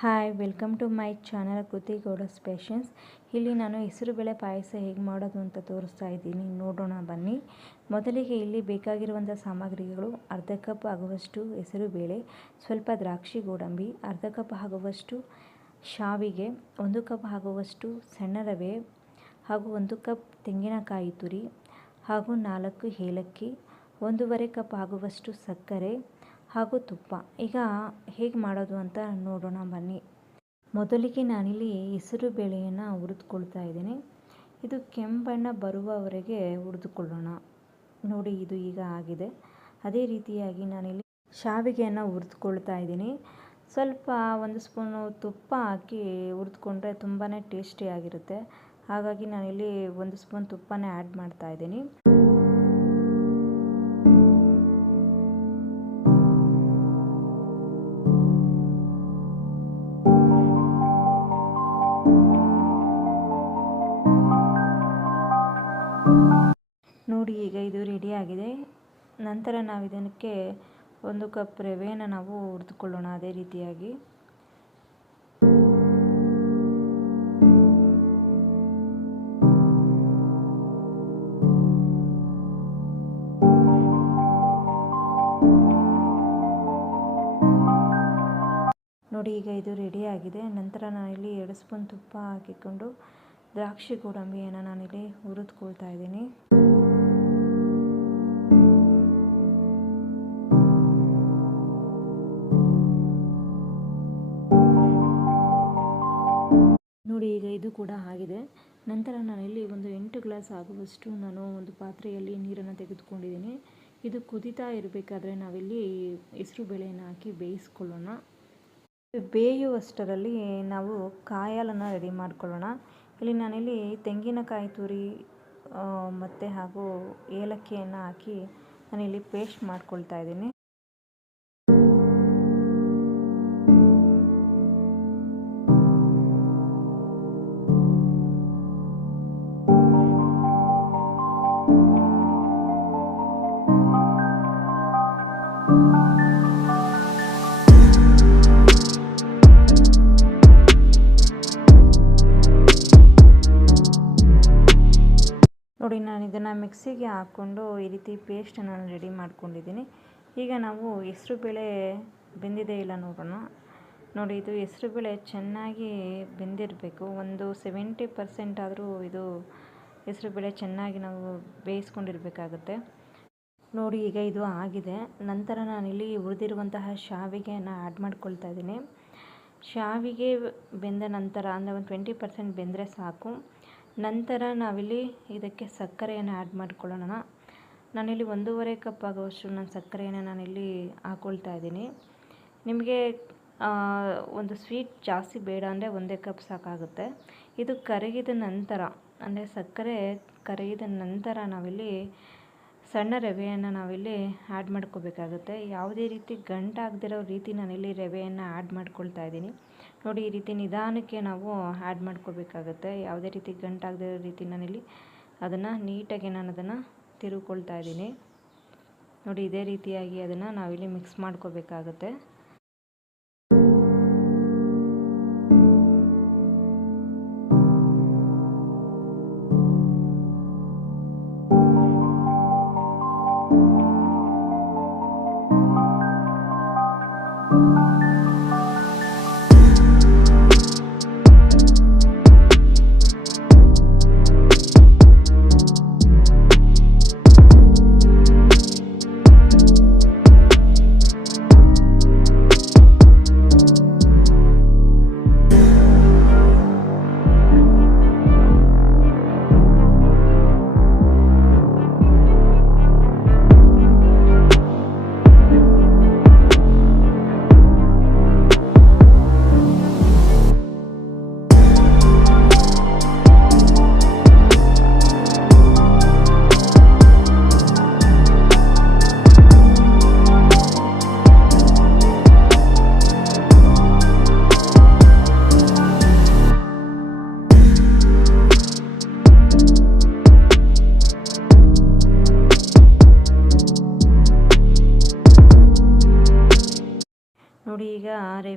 Hi welcome to my channel Kruthi Gowda's patience. ಇಲ್ಲಿ ನಾನು ಹೆಸರುಬೇಳೆ ಪಾಯಸ ಹೇಗೆ ಮಾಡೋದು ಅಂತ ತೋರಿಸ್ತಾ ಇದ್ದೀನಿ, ನೋಡೋಣ ಬನ್ನಿ. ಮೊದಲಿಗೆ ಇಲ್ಲಿ ಬೇಕಾಗಿರುವಂಥ ಸಾಮಗ್ರಿಗಳು: ಅರ್ಧ ಕಪ್ ಆಗುವಷ್ಟು ಹೆಸರುಬೇಳೆ, ಸ್ವಲ್ಪ ದ್ರಾಕ್ಷಿ ಗೋಡಂಬಿ, ಅರ್ಧ ಕಪ್ ಆಗುವಷ್ಟು ಶಾವಿಗೆ, 1 ಕಪ್ ಆಗುವಷ್ಟು ಸಣ್ಣ ರವೆ ಹಾಗೂ 1 ಕಪ್ ತೆಂಗಿನಕಾಯಿ ತುರಿ ಹಾಗೂ 4 ಏಲಕ್ಕಿ, 1.5 ಕಪ್ ಆಗುವಷ್ಟು ಸಕ್ಕರೆ ಹಾಗೂ ತುಪ್ಪ. ಈಗ ಹೇಗೆ ಮಾಡೋದು ಅಂತ ನೋಡೋಣ ಬನ್ನಿ. ಮೊದಲಿಗೆ ನಾನಿಲ್ಲಿ ಹೆಸರು ಬೇಳೆಯನ್ನು ಹುರಿದುಕೊಳ್ತಾ ಇದ್ದೀನಿ. ಇದು ಕೆಂಪಣ್ಣ ಬರುವವರೆಗೆ ಹುರಿದುಕೊಳ್ಳೋಣ. ನೋಡಿ, ಇದು ಈಗ ಆಗಿದೆ. ಅದೇ ರೀತಿಯಾಗಿ ನಾನಿಲ್ಲಿ ಶಾವಿಗೆಯನ್ನು ಹುರಿದುಕೊಳ್ತಾ ಇದ್ದೀನಿ. ಸ್ವಲ್ಪ 1 ಸ್ಪೂನು ತುಪ್ಪ ಹಾಕಿ ಹುರಿದುಕೊಂಡ್ರೆ ತುಂಬಾ ಟೇಸ್ಟಿಯಾಗಿರುತ್ತೆ. ಹಾಗಾಗಿ ನಾನಿಲ್ಲಿ 1 ಸ್ಪೂನ್ ತುಪ್ಪನೇ ಆ್ಯಡ್ ಮಾಡ್ತಾ ಇದ್ದೀನಿ. ನೋಡಿ, ಈಗ ಇದು ರೆಡಿಯಾಗಿದೆ. ನಂತರ ನಾವು ಇದಕ್ಕೆ 1 ಕಪ್ ರವೆಯನ್ನು ನಾವು ಹುರಿದುಕೊಳ್ಳೋಣ. ಅದೇ ರೀತಿಯಾಗಿ ನೋಡಿ, ಈಗ ಇದು ರೆಡಿಯಾಗಿದೆ. ನಂತರ ನಾನಿಲ್ಲಿ 2 ಸ್ಪೂನ್ ತುಪ್ಪ ಹಾಕಿಕೊಂಡು ದ್ರಾಕ್ಷಿ ಗೋಡಂಬಿಯನ್ನು ನಾನಿಲ್ಲಿ ಹುರಿದುಕೊಳ್ತಾ ಇದ್ದೀನಿ. ನೋಡಿ, ಈಗ ಇದು ಕೂಡ ಆಗಿದೆ. ನಂತರ ನಾನಿಲ್ಲಿ ಒಂದು 8 ಗ್ಲಾಸ್ ಆಗುವಷ್ಟು ನಾನು ಒಂದು ಪಾತ್ರೆಯಲ್ಲಿ ನೀರನ್ನು ತೆಗೆದುಕೊಂಡಿದ್ದೀನಿ. ಇದು ಕುದೀತಾ ಇರಬೇಕಾದ್ರೆ ನಾವಿಲ್ಲಿ ಹೆಸರು ಬೇಳೆಯನ್ನು ಹಾಕಿ ಬೇಯಿಸ್ಕೊಳ್ಳೋಣ. ಬೇಯುವಷ್ಟರಲ್ಲಿ ನಾವು ಕಾಯಿ ರೆಡಿ ಮಾಡ್ಕೊಳ್ಳೋಣ. ಇಲ್ಲಿ ನಾನಿಲ್ಲಿ ತೆಂಗಿನಕಾಯಿ ತುರಿ ಮತ್ತು ಹಾಗೂ ಏಲಕ್ಕಿಯನ್ನು ಹಾಕಿ ನಾನಿಲ್ಲಿ ಪೇಸ್ಟ್ ಮಾಡ್ಕೊಳ್ತಾ ಇದ್ದೀನಿ. ನೋಡಿ, ನಾನು ಇದನ್ನು ಮಿಕ್ಸಿಗೆ ಹಾಕ್ಕೊಂಡು ಈ ರೀತಿ ಪೇಸ್ಟನ್ನು ನಾನು ರೆಡಿ ಮಾಡ್ಕೊಂಡಿದ್ದೀನಿ. ಈಗ ನಾವು ಹೆಸರುಬೇಳೆ ಬೆಂದಿದೆ ಇಲ್ಲ ನೋಡೋಣ. ನೋಡಿ, ಇದು ಹೆಸರುಬೇಳೆ ಚೆನ್ನಾಗಿ ಬೆಂದಿರಬೇಕು. ಒಂದು 70% ಆದರೂ ಇದು ಹೆಸರುಬೇಳೆ ಚೆನ್ನಾಗಿ ನಾವು ಬೇಯಿಸ್ಕೊಂಡಿರಬೇಕಾಗುತ್ತೆ. ನೋಡಿ, ಈಗ ಇದು ಆಗಿದೆ. ನಂತರ ನಾನಿಲ್ಲಿ ಹುರಿದಿರುವಂತಹ ಶಾವಿಗೆಯನ್ನು ಆ್ಯಡ್ ಮಾಡ್ಕೊಳ್ತಾ ಇದ್ದೀನಿ. ಶಾವಿಗೆ ಬೆಂದ ನಂತರ ಅಂದರೆ ಒಂದು 20% ಬೆಂದರೆ ಸಾಕು. ನಂತರ ನಾವಿಲ್ಲಿ ಇದಕ್ಕೆ ಸಕ್ಕರೆಯನ್ನು ಆ್ಯಡ್ ಮಾಡ್ಕೊಳ್ಳೋಣ. ನಾನಿಲ್ಲಿ 1.5 ಕಪ್ ಆಗುವಷ್ಟು ನಾನು ಸಕ್ಕರೆಯನ್ನು ನಾನಿಲ್ಲಿ ಹಾಕ್ಕೊಳ್ತಾ ಇದ್ದೀನಿ. ನಿಮಗೆ ಒಂದು ಸ್ವೀಟ್ ಜಾಸ್ತಿ ಬೇಡ ಅಂದರೆ 1 ಕಪ್ ಸಾಕಾಗುತ್ತೆ. ಇದು ಕರಗಿದ ನಂತರ ಅಂದರೆ ಸಕ್ಕರೆ ಕರಗಿದ ನಂತರ ನಾವಿಲ್ಲಿ ಸಣ್ಣ ರವೆಯನ್ನು ನಾವಿಲ್ಲಿ ಆ್ಯಡ್ ಮಾಡ್ಕೋಬೇಕಾಗುತ್ತೆ. ಯಾವುದೇ ರೀತಿ ಗಂಟಾಗದಿರೋ ರೀತಿ ನಾನಿಲ್ಲಿ ರವೆಯನ್ನು ಆ್ಯಡ್ ಮಾಡ್ಕೊಳ್ತಾ ಇದ್ದೀನಿ. ನೋಡಿ, ಈ ರೀತಿ ನಿಧಾನಕ್ಕೆ ನಾವು ಆ್ಯಡ್ ಮಾಡ್ಕೋಬೇಕಾಗುತ್ತೆ. ಯಾವುದೇ ರೀತಿ ಗಂಟಾಗದಿರೋ ರೀತಿ ನಾನಿಲ್ಲಿ ಅದನ್ನು ನೀಟಾಗಿ ಅದನ್ನು ತಿರುಗಿಕೊಳ್ತಾ ಇದ್ದೀನಿ. ನೋಡಿ, ಇದೇ ರೀತಿಯಾಗಿ ಅದನ್ನು ನಾವಿಲ್ಲಿ ಮಿಕ್ಸ್ ಮಾಡ್ಕೋಬೇಕಾಗುತ್ತೆ.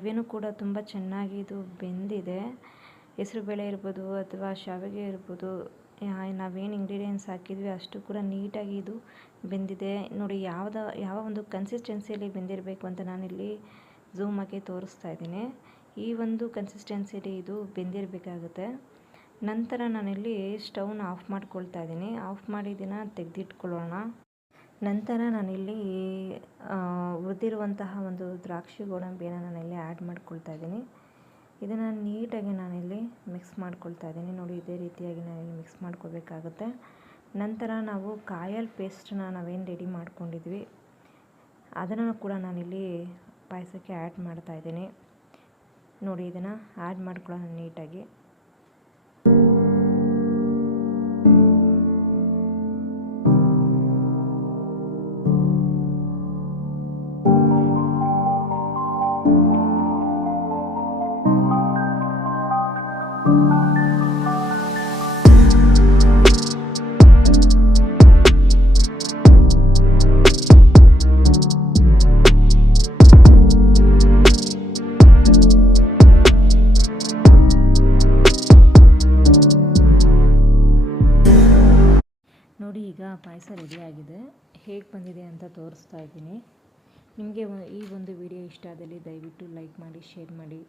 ರವೆನೂ ಕೂಡ ತುಂಬ ಚೆನ್ನಾಗಿ ಇದು ಬೆಂದಿದೆ. ಹೆಸರುಬೇಳೆ ಇರ್ಬೋದು ಅಥವಾ ಶಾವಿಗೆ ಇರ್ಬೋದು, ನಾವೇನು ಇಂಗ್ರೀಡಿಯೆಂಟ್ಸ್ ಹಾಕಿದ್ವಿ ಅಷ್ಟು ಕೂಡ ನೀಟಾಗಿ ಇದು ಬೆಂದಿದೆ ನೋಡಿ. ಯಾವ ಒಂದು ಕನ್ಸಿಸ್ಟೆನ್ಸಿಯಲ್ಲಿ ಬೆಂದಿರಬೇಕು ಅಂತ ನಾನಿಲ್ಲಿ ಝೂಮ್ ಆಗಿ ತೋರಿಸ್ತಾ ಇದ್ದೀನಿ. ಈ ಒಂದು ಕನ್ಸಿಸ್ಟೆನ್ಸಿಯಲ್ಲಿ ಇದು ಬೆಂದಿರಬೇಕಾಗುತ್ತೆ. ನಂತರ ನಾನಿಲ್ಲಿ ಸ್ಟವ್ನ ಆಫ್ ಮಾಡ್ಕೊಳ್ತಾ ಇದ್ದೀನಿ. ಆಫ್ ಮಾಡಿ ಇದನ್ನು ತೆಗೆದಿಟ್ಕೊಳ್ಳೋಣ. ನಂತರ ನಾನಿಲ್ಲಿ ಹುರಿದಿರುವಂತಹ ಒಂದು ದ್ರಾಕ್ಷಿ ಗೋಡಂಬಿಯನ್ನು ನಾನಿಲ್ಲಿ ಆ್ಯಡ್ ಮಾಡ್ಕೊಳ್ತಾ ಇದ್ದೀನಿ. ಇದನ್ನು ನೀಟಾಗಿ ನಾನಿಲ್ಲಿ ಮಿಕ್ಸ್ ಮಾಡ್ಕೊಳ್ತಾ ಇದ್ದೀನಿ ನೋಡಿ. ಇದೇ ರೀತಿಯಾಗಿ ನಾನಿಲ್ಲಿ ಮಿಕ್ಸ್ ಮಾಡ್ಕೋಬೇಕಾಗುತ್ತೆ. ನಂತರ ನಾವು ಕಾಯಲ್ಲಿ ಪೇಸ್ಟನ್ನ ನಾವೇನು ರೆಡಿ ಮಾಡ್ಕೊಂಡಿದ್ವಿ ಅದನ್ನು ಕೂಡ ನಾನಿಲ್ಲಿ ಪಾಯಸಕ್ಕೆ ಆ್ಯಡ್ ಮಾಡ್ತಾ ಇದ್ದೀನಿ ನೋಡಿ. ಇದನ್ನು ಆ್ಯಡ್ ಮಾಡ್ಕೊಳ್ಳೋಣ ನೀಟಾಗಿ. ನೋಡಿ ಈಗ ಪಾಯಸ ರೆಡಿಯಾಗಿದೆ. ಹೇಗೆ ಬಂದಿದೆ ಅಂತ ತೋರಿಸ್ತಾ ಇದ್ದೀನಿ. ನಿಮಗೆ ಈ ಒಂದು ವಿಡಿಯೋ ಇಷ್ಟ ಆದಲ್ಲಿ ದಯವಿಟ್ಟು ಲೈಕ್ ಮಾಡಿ, ಶೇರ್ ಮಾಡಿ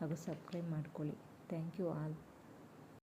ಹಾಗೂ ಸಬ್ಸ್ಕ್ರೈಬ್ ಮಾಡ್ಕೊಳ್ಳಿ. Thank you all.